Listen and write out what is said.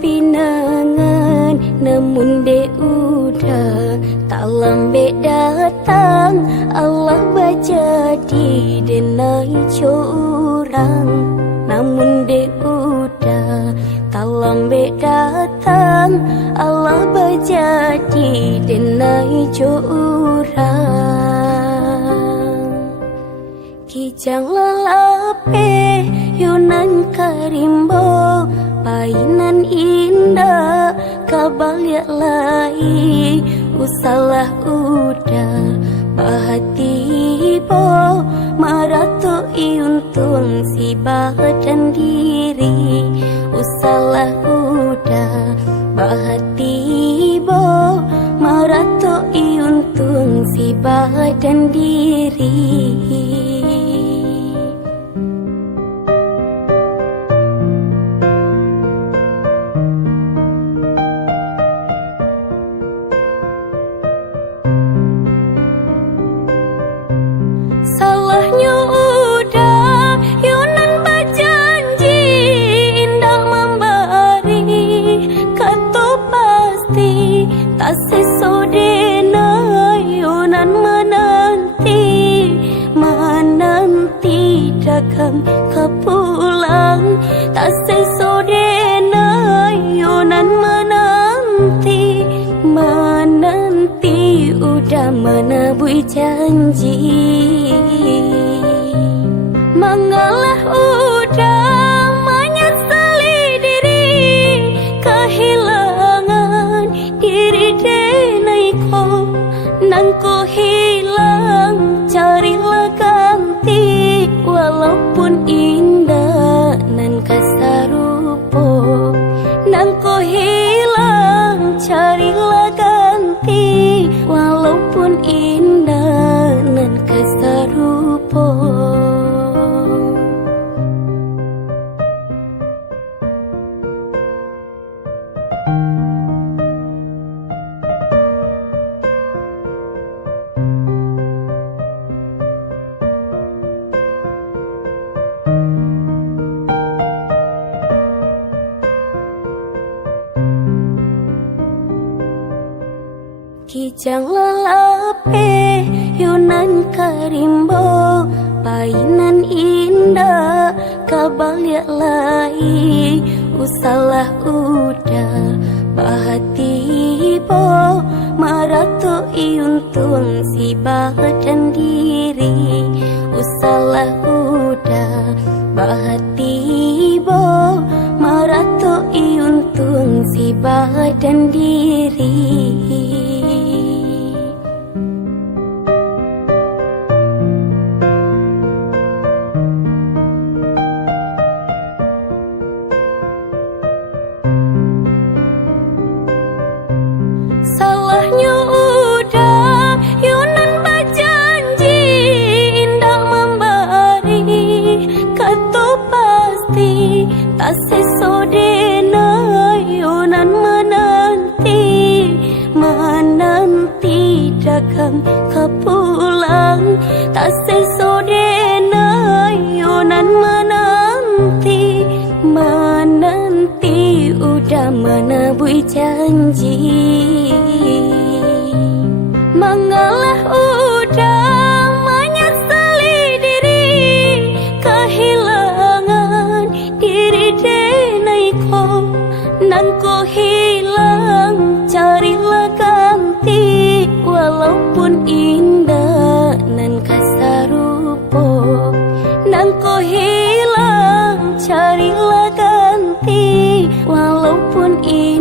pinangan namun de udah tak lambe datang. Allah bajadi denai curang namun de udah tak lambe datang. Allah bajadi denai curang. Kijang lelape yunan karimbo painan indah kabalya lai usalah udah bahati bo maratu iuntung si badan diri usalah udah bahati bo maratu iuntung si badan diri. Salahnya udah yunan berjanji indah memberi kata pasti tak sesodena yunan menanti dagang kepulang tak sesodena yunan menanti udah menabui janji. Mengalah udah menyesali diri kehilangan diri denaiko nangko hilang carilah ganti walaupun indah nan kasarupo nangko hilang carilah ganti walaupun indah nan kasarupo. Kijang lelape yunan karimbo painan indah kabalya lai usalah udah bahati bo maratu iuntung si badan diri usalah udah bahati bo maratu iuntung si badan diri. Salahnya udah yunan berjanji indah memberi kata pasti tak sesodena yunan menanti dagang kepulang tak sesodena yunan menanti udah menabui janji. Mengalah udah menyesali diri kehilangan diri denaiko nangko hilang carilah ganti walaupun indah nan kasarupo nangko hilang carilah ganti walaupun indah